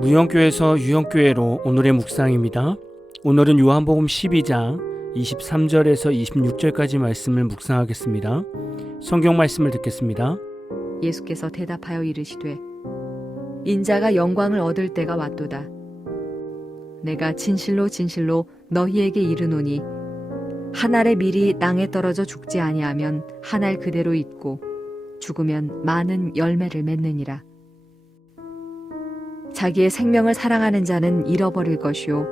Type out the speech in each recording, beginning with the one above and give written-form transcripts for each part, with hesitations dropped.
무영교에서 유영교회로 오늘의 묵상입니다. 오늘은 요한복음 12장 23절에서 26절까지 말씀을 묵상하겠습니다. 성경 말씀을 듣겠습니다. 예수께서 대답하여 이르시되 인자가 영광을 얻을 때가 왔도다. 내가 진실로 진실로 너희에게 이르노니 한 알의 밀이 땅에 떨어져 죽지 아니하면 한 알 그대로 있고 죽으면 많은 열매를 맺느니라. 자기의 생명을 사랑하는 자는 잃어버릴 것이요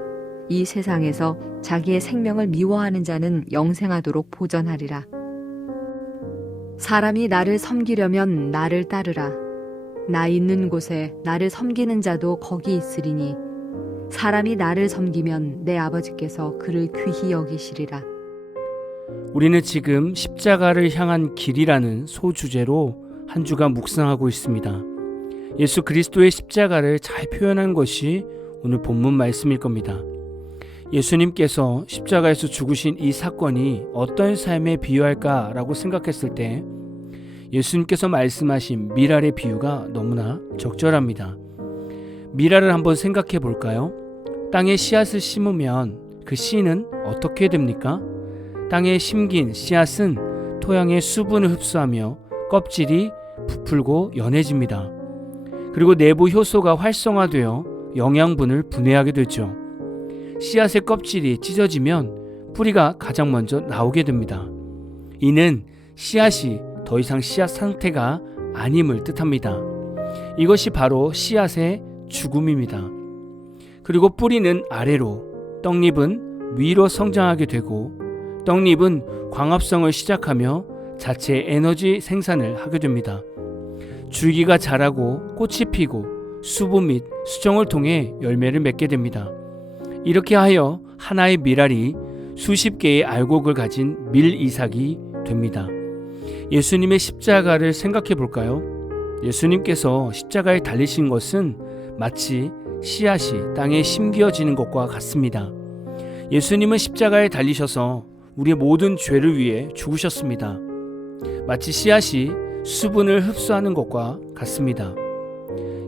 이 세상에서 자기의 생명을 미워하는 자는 영생하도록 보전하리라. 사람이 나를 섬기려면 나를 따르라. 나 있는 곳에 나를 섬기는 자도 거기 있으리니 사람이 나를 섬기면 내 아버지께서 그를 귀히 여기시리라. 우리는 지금 십자가를 향한 길이라는 소주제로 한 주간 묵상하고 있습니다. 예수 그리스도의 십자가를 잘 표현한 것이 오늘 본문 말씀일 겁니다. 예수님께서 십자가에서 죽으신 이 사건이 어떤 삶에 비유할까라고 생각했을 때 예수님께서 말씀하신 밀알의 비유가 너무나 적절합니다. 밀알을 한번 생각해 볼까요? 땅에 씨앗을 심으면 그 씨는 어떻게 됩니까? 땅에 심긴 씨앗은 토양의 수분을 흡수하며 껍질이 부풀고 연해집니다. 그리고 내부 효소가 활성화되어 영양분을 분해하게 되죠. 씨앗의 껍질이 찢어지면 뿌리가 가장 먼저 나오게 됩니다. 이는 씨앗이 더 이상 씨앗 상태가 아님을 뜻합니다. 이것이 바로 씨앗의 죽음입니다. 그리고 뿌리는 아래로, 떡잎은 위로 성장하게 되고 떡잎은 광합성을 시작하며 자체 에너지 생산을 하게 됩니다. 줄기가 자라고 꽃이 피고 수분 및 수정을 통해 열매를 맺게 됩니다. 이렇게 하여 하나의 밀알이 수십 개의 알곡을 가진 밀이삭이 됩니다. 예수님의 십자가를 생각해 볼까요? 예수님께서 십자가에 달리신 것은 마치 씨앗이 땅에 심겨지는 것과 같습니다. 예수님은 십자가에 달리셔서 우리의 모든 죄를 위해 죽으셨습니다. 마치 씨앗이 수분을 흡수하는 것과 같습니다.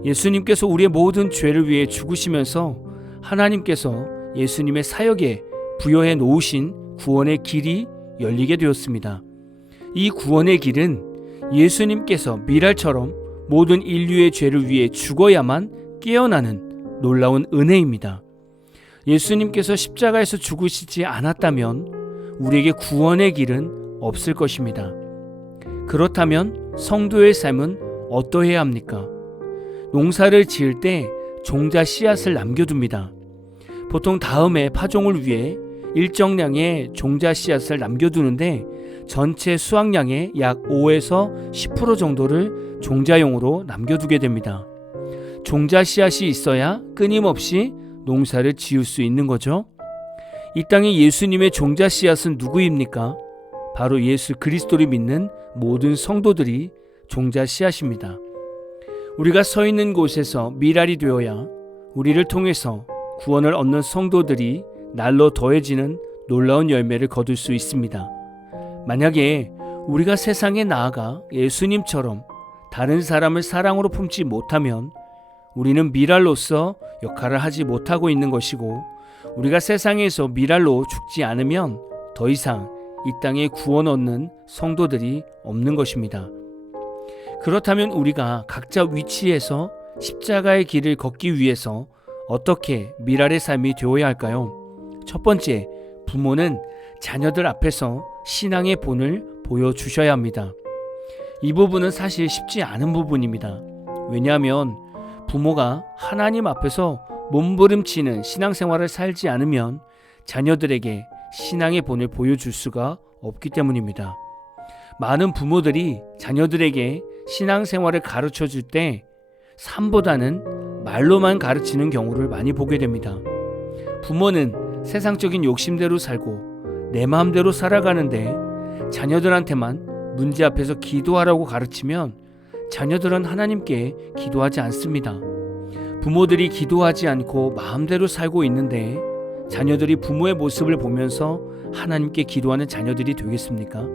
예수님께서 우리의 모든 죄를 위해 죽으시면서 하나님께서 예수님의 사역에 부여해 놓으신 구원의 길이 열리게 되었습니다. 이 구원의 길은 예수님께서 밀알처럼 모든 인류의 죄를 위해 죽어야만 깨어나는 놀라운 은혜입니다. 예수님께서 십자가에서 죽으시지 않았다면 우리에게 구원의 길은 없을 것입니다. 그렇다면 성도의 삶은 어떠해야 합니까? 농사를 지을 때 종자 씨앗을 남겨둡니다. 보통 다음에 파종을 위해 일정량의 종자 씨앗을 남겨두는데 전체 수확량의 약 5에서 10% 정도를 종자용으로 남겨두게 됩니다. 종자 씨앗이 있어야 끊임없이 농사를 지을 수 있는 거죠. 이 땅에 예수님의 종자 씨앗은 누구입니까? 바로 예수 그리스도를 믿는 모든 성도들이 종자 씨앗입니다. 우리가 서 있는 곳에서 밀알이 되어야 우리를 통해서 구원을 얻는 성도들이 날로 더해지는 놀라운 열매를 거둘 수 있습니다. 만약에 우리가 세상에 나아가 예수님처럼 다른 사람을 사랑으로 품지 못하면 우리는 밀알로서 역할을 하지 못하고 있는 것이고, 우리가 세상에서 밀알로 죽지 않으면 더 이상 이 땅에 구원 얻는 성도들이 없는 것입니다. 그렇다면 우리가 각자 위치에서 십자가의 길을 걷기 위해서 어떻게 밀알의 삶이 되어야 할까요? 첫 번째, 부모는 자녀들 앞에서 신앙의 본을 보여주셔야 합니다. 이 부분은 사실 쉽지 않은 부분입니다. 왜냐하면 부모가 하나님 앞에서 몸부림치는 신앙생활을 살지 않으면 자녀들에게 신앙의 본을 보여줄 수가 없기 때문입니다. 많은 부모들이 자녀들에게 신앙생활을 가르쳐 줄 때 삶보다는 말로만 가르치는 경우를 많이 보게 됩니다. 부모는 세상적인 욕심대로 살고 내 마음대로 살아가는데 자녀들한테만 문제 앞에서 기도하라고 가르치면 자녀들은 하나님께 기도하지 않습니다. 부모들이 기도하지 않고 마음대로 살고 있는데 자녀들이 부모의 모습을 보면서 하나님께 기도하는 자녀들이 되겠습니까?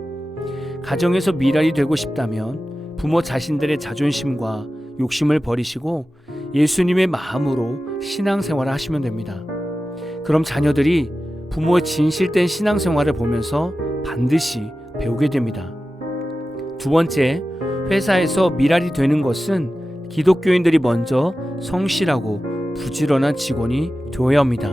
가정에서 밀알이 되고 싶다면 부모 자신들의 자존심과 욕심을 버리시고 예수님의 마음으로 신앙생활을 하시면 됩니다. 그럼 자녀들이 부모의 진실된 신앙생활을 보면서 반드시 배우게 됩니다. 두 번째, 회사에서 미랄이 되는 것은 기독교인들이 먼저 성실하고 부지런한 직원이 되어야 합니다.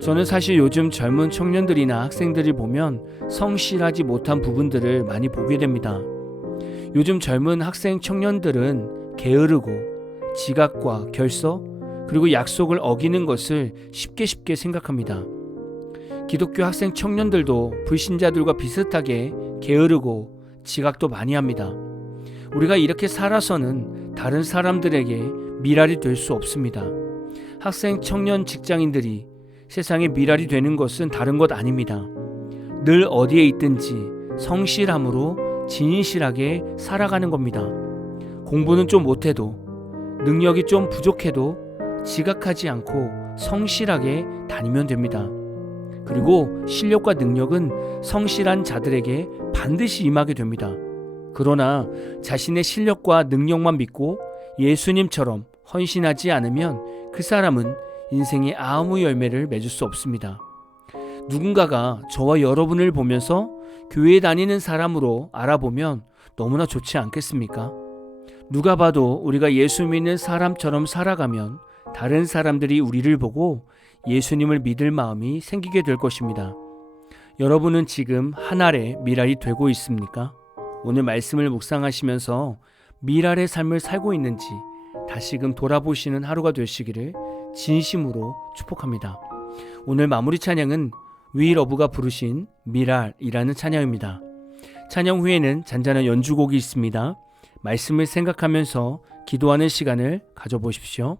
저는 사실 요즘 젊은 청년들이나 학생들을 보면 성실하지 못한 부분들을 많이 보게 됩니다. 요즘 젊은 학생 청년들은 게으르고 지각과 결석 그리고 약속을 어기는 것을 쉽게 생각합니다. 기독교 학생 청년들도 불신자들과 비슷하게 게으르고 지각도 많이 합니다. 우리가 이렇게 살아서는 다른 사람들에게 미랄이 될 수 없습니다. 학생 청년 직장인들이 세상에 미랄이 되는 것은 다른 것 아닙니다. 늘 어디에 있든지 성실함으로 진실하게 살아가는 겁니다. 공부는 좀 못해도, 능력이 좀 부족해도 지각하지 않고 성실하게 다니면 됩니다. 그리고 실력과 능력은 성실한 자들에게 반드시 임하게 됩니다. 그러나 자신의 실력과 능력만 믿고 예수님처럼 헌신하지 않으면 그 사람은 인생의 아무 열매를 맺을 수 없습니다. 누군가가 저와 여러분을 보면서 교회에 다니는 사람으로 알아보면 너무나 좋지 않겠습니까? 누가 봐도 우리가 예수 믿는 사람처럼 살아가면 다른 사람들이 우리를 보고 예수님을 믿을 마음이 생기게 될 것입니다. 여러분은 지금 한 알의 미랄이 되고 있습니까? 오늘 말씀을 묵상하시면서 미랄의 삶을 살고 있는지 다시금 돌아보시는 하루가 되시기를 진심으로 축복합니다. 오늘 마무리 찬양은 위러브가 부르신 미랄이라는 찬양입니다. 찬양 후에는 잔잔한 연주곡이 있습니다. 말씀을 생각하면서 기도하는 시간을 가져보십시오.